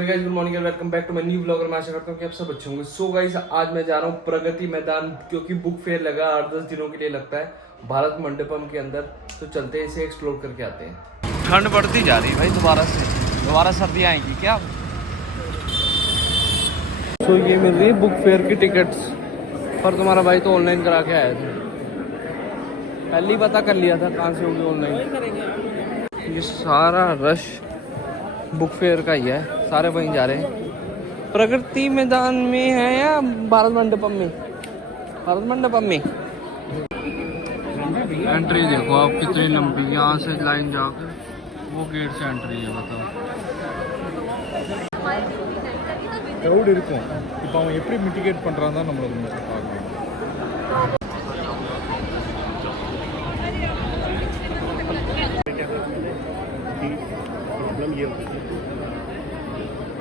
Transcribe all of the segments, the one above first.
Good morning and welcome back to my new vlog. मैं आशा करता हूँ कि आप सब अच्छे होंगे। सो गाइस, आज मैं जा रहा हूँ प्रगति मैदान, क्योंकि बुक फेयर लगा 8-10 दिनों के लिए लगता है भारत मंडपम के अंदर। तो चलते हैं, इसे एक्सप्लोर करके आते हैं। ठंड बढ़ती जा रही है भाई, दोबारा सर्दियाँ आएंगी क्या? तो ये मिल रही है बुक फेयर की टिकट्स, पर तुम्हारा भाई तो ऑनलाइन करा के आया था। पहले ही पता कर लिया था कहाँ से होगी ऑनलाइन। ये सारा रश बुक फेयर का ही है, सारे वहीं जा रहे हैं। प्रगति मैदान में है या भारत मंडपम में? भारत मंडपम में। एंट्री देखो आप कितनी लंबी, यहाँ से लाइन जाकर वो गेट से एंट्री है। बताओ க்ரௌட் இருக்கும். இப்போ அவன் எப்படி மிட்டிகேட் பண்ணுறான் தான் நம்மளுக்கு மோஸ்ட்லி பார்க்கணும்.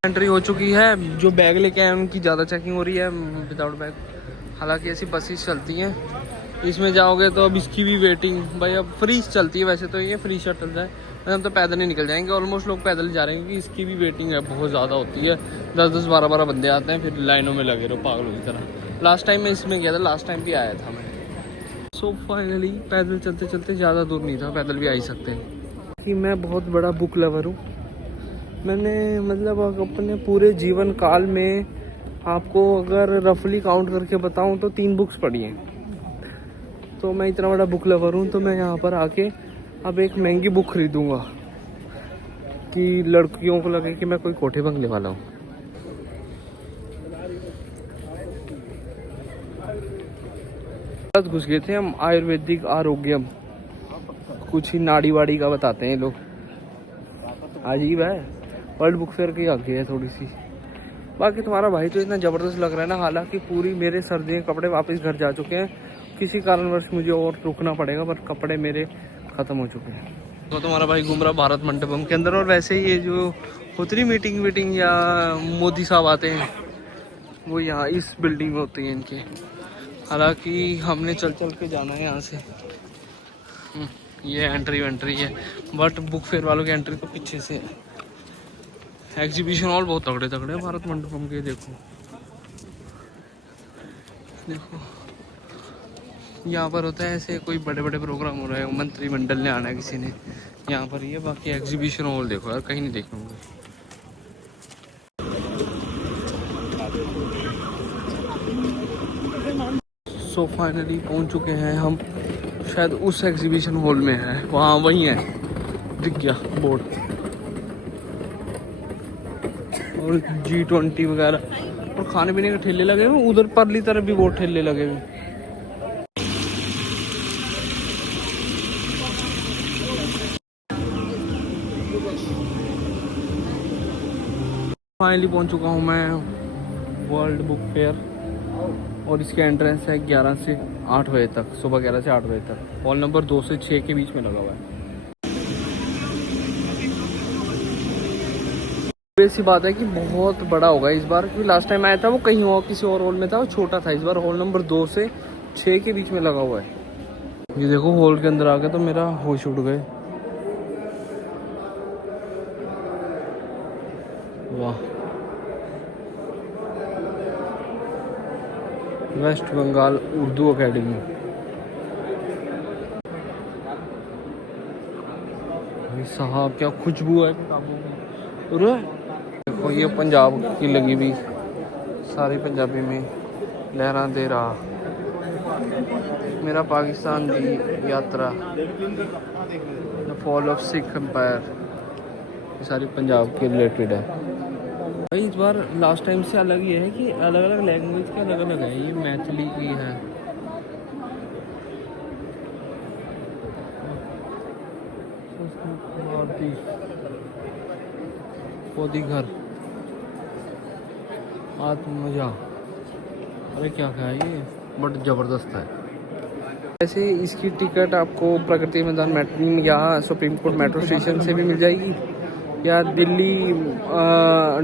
एंट्री हो चुकी है। जो बैग लेके आए उनकी ज़्यादा चेकिंग हो रही है विदाउट बैग। हालांकि ऐसी बसेस चलती हैं, इसमें जाओगे तो अब इसकी भी वेटिंग भाई। अब फ्री चलती है वैसे तो, ये फ्री शटल है, हम तो पैदल ही निकल जाएंगे। ऑलमोस्ट लोग पैदल ही जा रहे हैं क्योंकि इसकी भी वेटिंग है, बहुत ज़्यादा होती है। 10-10, 12-12 बंदे आते हैं, फिर लाइनों में लगे रहो पागलों की तरह। लास्ट टाइम मैं इसमें गया था, लास्ट टाइम भी आया था मैं। सो फाइनली पैदल चलते चलते, ज़्यादा दूर नहीं था, पैदल भी आ ही सकते हैं। कि मैं बहुत बड़ा बुक लवर हूँ। मैंने मतलब अपने पूरे जीवन काल में आपको अगर रफली काउंट करके बताऊँ तो 3 बुक्स पढ़ी हैं। तो मैं इतना बड़ा बुक लवर हूँ, तो मैं यहाँ पर आके अब एक महंगी बुक खरीदूँगा कि लड़कियों को लगे कि मैं कोई कोठे बंगले वाला हूँ। घुस गए थे हम आयुर्वेदिक आरोग्यम, कुछ ही नाड़ी वाड़ी का बताते हैं लोग। अजीब है, वर्ल्ड बुक फेयर की आगे है थोड़ी सी। बाकी तुम्हारा भाई तो इतना ज़बरदस्त लग रहा है ना। हालांकि पूरी मेरे सर्दियों के कपड़े वापस घर जा चुके हैं, किसी कारणवश मुझे और रुकना पड़ेगा, पर कपड़े मेरे ख़त्म हो चुके हैं। तो तुम्हारा भाई घूम रहा भारत मंडपम के अंदर। और वैसे ही ये जो होती नहीं मीटिंग या मोदी साहब आते हैं, वो यहाँ इस बिल्डिंग में होती है इनके। हालांकि हमने चल के जाना है यहाँ से। ये एंट्री है, बट बुक फेयर वालों की एंट्री तो पीछे से है। एग्जीबिशन हॉल बहुत तगड़े हैं भारत मंडपम के। देखो यहाँ पर होता है ऐसे, कोई बड़े प्रोग्राम हो रहे हैं, मंत्रिमंडल ने आना है किसी ने, यहाँ पर ये। बाकी एग्जीबिशन हॉल देखो यार, कहीं नहीं देखे होंगे। सो फाइनली पहुँच चुके हैं हम, शायद उस एग्जीबिशन हॉल में है, वहाँ वहीं है, दिख गया बोर्ड। और G20 वगैरह और खाने पीने के ठेले लगे हुए। उधर परली तरफ भी बहुत ठेले लगे हुए। फाइनली पहुंच चुका हूं मैं वर्ल्ड बुक फेयर, और इसके एंट्रेंस है 11 से 8 बजे तक, सुबह 11 से 8 बजे तक। हॉल नंबर 2 से 6 के बीच में लगा हुआ है। ऐसी बात है कि बहुत बड़ा होगा इस बार, क्योंकि लास्ट टाइम आया था वो कहीं और किसी और हॉल में था, वो छोटा था। इस बार हॉल नंबर 2 से 6 के बीच में लगा हुआ है। ये देखो हॉल के अंदर आ गए तो मेरा होश उड़ गए। वाह, वेस्ट बंगाल उर्दू एकेडमी। भाई साहब क्या खुशबू है किताबों की। देखो ये पंजाब की लगी हुई, सारी पंजाबी में लहरा दे रहा मेरा पाकिस्तान की यात्रा, the fall of Sikh empire, ये सारी पंजाब के रिलेटेड है। भाई इस बार लास्ट टाइम से अलग ये है कि अलग अलग लैंग्वेज के अलग अलग है। ये मैथिली की है, पोदी घर, आत्मजा, अरे क्या है ये, बट ज़बरदस्त है। वैसे इसकी टिकट आपको प्रगति मैदान मेट्रो या सुप्रीम कोर्ट मेट्रो स्टेशन से भी मिल जाएगी, या दिल्ली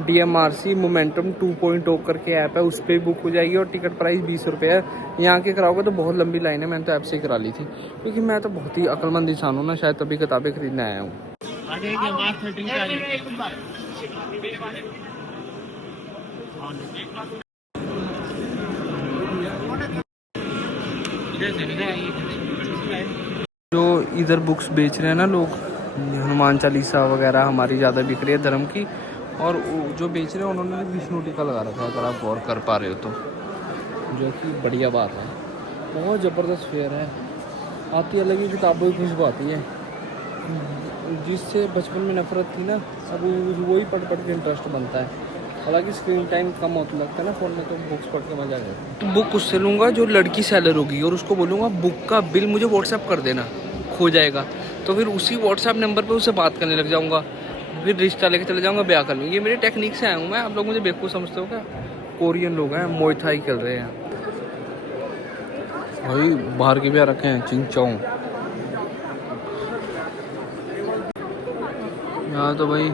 DMRC मोमेंटम 2.0 करके ऐप है, उस पर भी बुक हो जाएगी। और टिकट प्राइस 20 रुपये है। यहाँ के कराओगे तो बहुत लंबी लाइन है, मैंने तो ऐप से ही करा ली थी, क्योंकि मैं तो बहुत ही अक्लमंद इंसान हूँ ना, शायद तभी किताबें खरीदने आया हूँ। जो इधर बुक्स बेच रहे हैं ना लोग, हनुमान चालीसा वगैरह हमारी ज़्यादा बिक रही है धर्म की, और जो बेच रहे हैं उन्होंने विष्णु टीका लगा रखा है, अगर आप गौर कर पा रहे हो तो, जो कि बढ़िया बात है। बहुत ज़बरदस्त फेयर है, आती अलग ही किताबों की खुशबू आती है, जिससे बचपन में नफरत थी ना, अब वही पढ़ के इंटरेस्ट बनता है। हालांकि स्क्रीन टाइम कम होता लगता है ना फ़ोन में, तो बुक्स पढ़ के मजा आ जाएगा। तो बुक उससे लूँगा जो लड़की सेलर होगी, और उसको बोलूँगा बुक का बिल मुझे व्हाट्सएप कर देना, खो जाएगा तो फिर उसी व्हाट्सएप नंबर पे उससे बात करने लग जाऊँगा, फिर रिश्ता लेके चले जाऊँगा, ब्याह कर लूँगी। ये मेरी टेक्निक से आया हूँ मैं, आप लोग मुझे बेवकूफ़ समझते हो क्या? कोरियन लोग हैं, मुay थाई खेल रहे हैं भाई, बाहर के भी आ रखे हैं चिंग चोंग। यहाँ तो भाई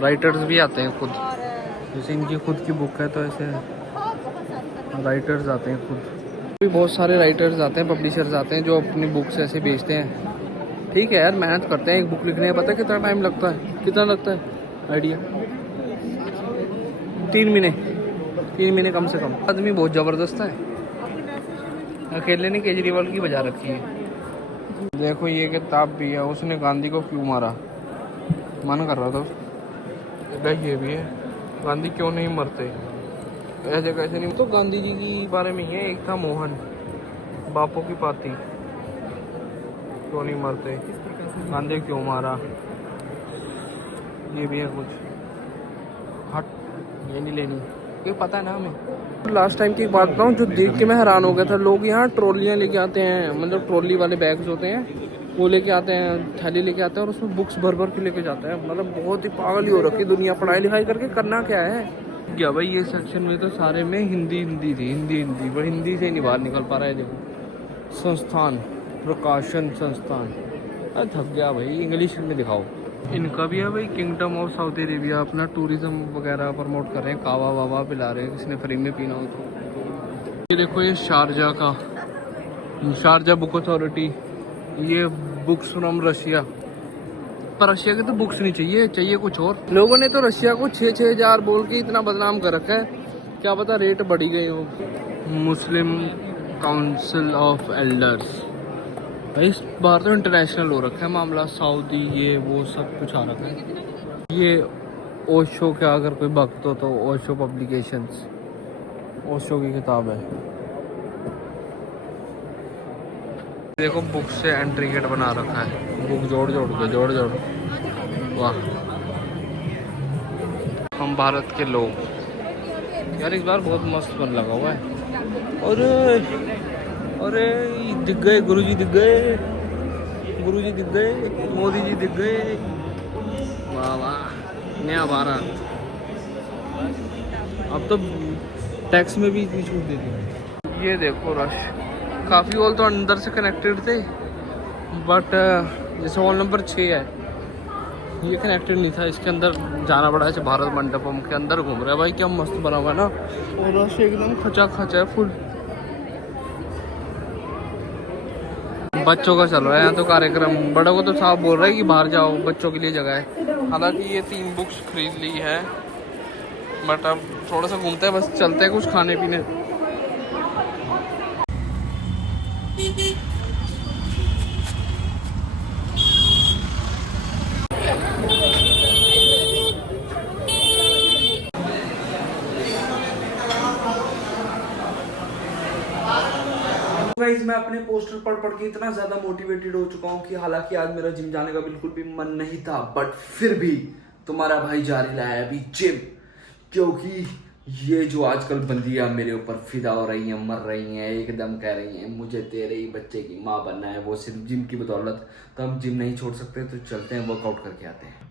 राइटर्स भी आते हैं खुद, जैसे इनकी खुद की बुक है तो ऐसे राइटर्स आते हैं खुद भी, बहुत सारे राइटर्स आते हैं, पब्लिशर्स आते हैं जो अपनी बुक्स ऐसे बेचते हैं। ठीक है यार, मेहनत करते हैं एक बुक लिखने में, पता है कितना टाइम लगता है? कितना लगता है आइडिया? 3 महीने कम से कम। आदमी बहुत ज़बरदस्त है, अकेले ने केजरीवाल की बजा रखी है। देखो ये किताब भी है, उसने गांधी को क्यों मारा, मन कर रहा था उसका। ये भी है, गांधी क्यों नहीं मरते, ऐसे कैसे नहीं। तो गांधी जी के बारे में ही है, एक था मोहन, बापों की पाती, क्यों नहीं मरते, गांधी क्यों मारा, ये भी है कुछ। हट, ये नहीं लेनी, ये पता है ना हमें। लास्ट टाइम की एक बात बताऊँ जो देख के मैं हैरान हो गया था, लोग यहाँ ट्रॉलियाँ लेके आते हैं, मतलब ट्रॉली वाले बैग्स होते हैं वो लेके आते हैं, थैली लेके आते हैं, और उसमें बुक्स भर के लेके जाते हैं। मतलब बहुत ही पागल ही हो रखी दुनिया, पढ़ाई लिखाई करके करना क्या है क्या भाई। ये सेक्शन में तो सारे में हिंदी थी, हिंदी वो हिंदी से नहीं बाहर निकल पा रहा है। देखो संस्थान, प्रकाशन संस्थान, अरे थक गया भाई, इंग्लिश में दिखाओ। इनका भी है भाई, किंगडम ऑफ सऊदी अरेबिया, अपना टूरिज्म वगैरह प्रमोट कर रहे हैं, कावा वावा पिला रहे हैं, किसी ने फ्री में पीना हो तो। ये देखो ये शारजा बुक अथॉरिटी, ये बुक्स फ्रॉम रशिया, पर रशिया की तो बुक्स नहीं चाहिए कुछ और। लोगों ने तो रशिया को 6,000 बोल के इतना बदनाम कर रखा है, क्या पता रेट बढ़ी गई हो। मुस्लिम काउंसिल ऑफ एल्डर्स, भाई इस बार तो इंटरनेशनल हो रखा है मामला, सऊदी ये वो सब कुछ आ रखा है। ये ओशो का अगर कोई भक्त हो तो ओशो पब्लिकेशंस, ओशो की किताब है। देखो बुक से एंट्री गेट बना रखा है, बुक जोड़ के वाह। हम भारत के लोग यार, इस बार बहुत मस्त बन लगा हुआ है। और अरे दिख गए गुरुजी, दिख गए मोदी जी दिख गए, वाह वाह, नया भारत। अब तो टैक्स में भी इतनी छूट दे दी। ये देखो रश, काफ़ी हॉल तो अंदर से कनेक्टेड थे, बट जैसे हॉल नंबर 6 है ये कनेक्टेड नहीं था, इसके अंदर जाना पड़ा। ऐसे भारत मंडपम के अंदर घूम रहा है भाई, क्या मस्त बना हुआ है ना, और रश एकदम खचा है फुल। बच्चों का चल रहा है यहाँ तो कार्यक्रम, बड़ों को तो साफ बोल रहा है कि बाहर जाओ, बच्चों के लिए जगह है। हालांकि ये 3 बुक्स खरीद ली है, बट अब थोड़ा सा घूमते हैं, बस चलते हैं कुछ खाने पीने। गाइस मैं अपने पोस्टर पढ़ के इतना ज्यादा मोटिवेटेड हो चुका हूँ कि हालांकि आज मेरा जिम जाने का बिल्कुल भी मन नहीं था, बट फिर भी तुम्हारा भाई जारी लाया अभी जिम, क्योंकि ये जो आजकल बंदियां मेरे ऊपर फिदा हो रही हैं, मर रही हैं, एकदम कह रही हैं मुझे तेरे ही बच्चे की माँ बनना है, वो सिर्फ जिम की बदौलत। तो हम जिम नहीं छोड़ सकते, तो चलते हैं वर्कआउट करके आते हैं।